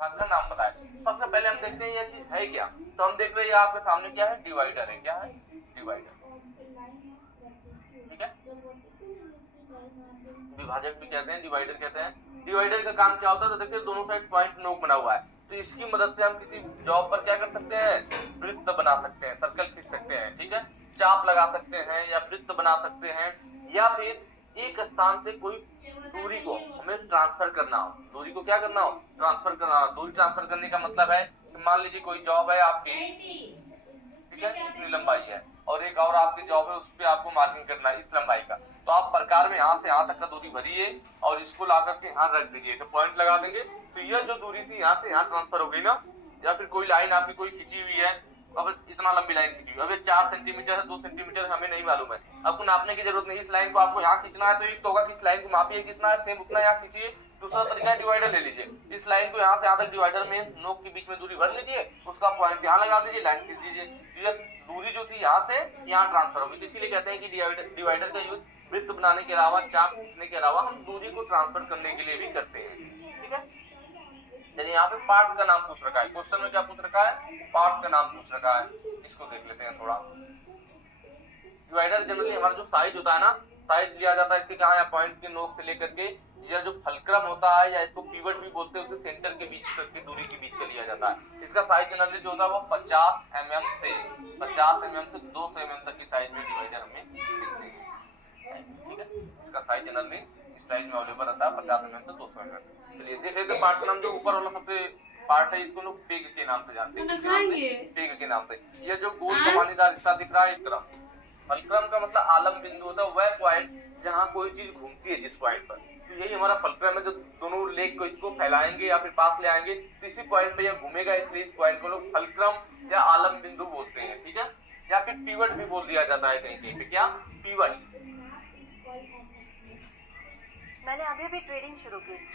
भाग का नाम बताए। सबसे पहले हम देखते हैं ये चीज है क्या। तो हम देख रहे हैं आपके सामने क्या है, डिवाइडर है। क्या है? डिवाइडर। ठीक है, विभाजक भी कहते हैं, डिवाइडर कहते हैं। डिवाइडर का काम क्या होता है, तो देखिए दोनों साइड पॉइंट नोक बना हुआ है, तो इसकी मदद से हम किसी जॉब पर क्या कर सकते हैं, वृत्त बना सकते हैं, सर्कल खींच सकते हैं। ठीक है, चाप लगा सकते हैं या वृत्त बना सकते हैं, या फिर एक स्थान से कोई दूरी को हमें ट्रांसफर करना हो। दूरी को क्या करना हो, ट्रांसफर करना हो। दूरी ट्रांसफर करने का मतलब है कि मान लीजिए कोई जॉब है आपकी, ठीक है, इतनी लंबाई है, और एक और आपकी जॉब है, उस पर आपको मार्किंग करना है इस लंबाई का। तो आप प्रकार में यहाँ से यहाँ तक का दूरी भरिए और इसको ला करके यहाँ रख दीजिए, तो पॉइंट लगा देंगे। तो यह जो दूरी थी यहाँ से यहाँ ट्रांसफर हो गई ना। या फिर कोई लाइन आपकी कोई खींची हुई है, अब इतना लंबी लाइन खींची हुई, अब ये 4 सेंटीमीटर है, 2 सेंटीमीटर हमें नहीं मालूम है, आपको नापने की जरूरत नहीं। इस लाइन को आपको यहाँ खींचना है, तो एक तो होगा कि इस लाइन को मापिए कितना है, सेम उतना यहाँ खींचिए। दूसरा तरीका है डिवाइडर ले लीजिए, इस लाइन को यहाँ से यहाँ तक डिवाइडर में नोक के बीच में दूरी भर लीजिए, उसका पॉइंट यहाँ लगा दीजिए, लाइन खींच दीजिए। दूरी जो थी यहाँ से यहाँ ट्रांसफर होगी। तो इसीलिए कहते हैं कि डिवाइडर का यूज वृत्त बनाने के अलावा, चाप खींचने के अलावा हम दूरी को ट्रांसफर करने के लिए भी करते हैं। ठीक है, चलिए यहाँ पे पार्ट का नाम पूछ रखा है, क्वेश्चन में क्या पूछ रखा है, पार्ट का नाम पूछ रखा है। इसको देख लेते हैं थोड़ा। डिवाइडर जनरली हमारा जो साइज होता है ना, साइज लिया जाता है इसके कहा, या पॉइंट के नोक से लेकर के, या जो फलक्रम होता है या इसको पिवट भी बोलते हैं, उसके सेंटर के बीच तक की दूरी के बीच का लिया जाता है। इसका साइज जनरली जो होता है वो 50 mm से 200 mm तक की साइज में डिवाइडर हमें दिखते हैं। ठीक है, इसका साइज जनरली इस साइज में अवेलेबल रहता है, 50 mm से 200 mm। चलिए देख लेते हैं पार्ट का नाम। जो ऊपर वाला सबसे पार्ट है इसको लोग पेग के नाम से जानते हैं, पेग के नाम से। ये जो गोल कमानीदार हिस्सा दिख रहा है इस तरफ, फलक्रम का मतलब आलम बिंदु होता है, वह पॉइंट जहां कोई चीज घूमती है जिस पॉइंट पर, तो यही हमारा फलक्रम है। जो दोनों लेग को इसको फैलाएंगे या फिर पास ले आएंगे, तो इसी पॉइंट पे यह घूमेगा, इसलिए इस पॉइंट को लोग फलक्रम या आलम बिंदु बोलते हैं। ठीक है, या फिर पिवट भी बोल दिया जाता है कहीं कहीं पे। क्या? पिवट। मैंने अभी भी ट्रेडिंग शुरू की।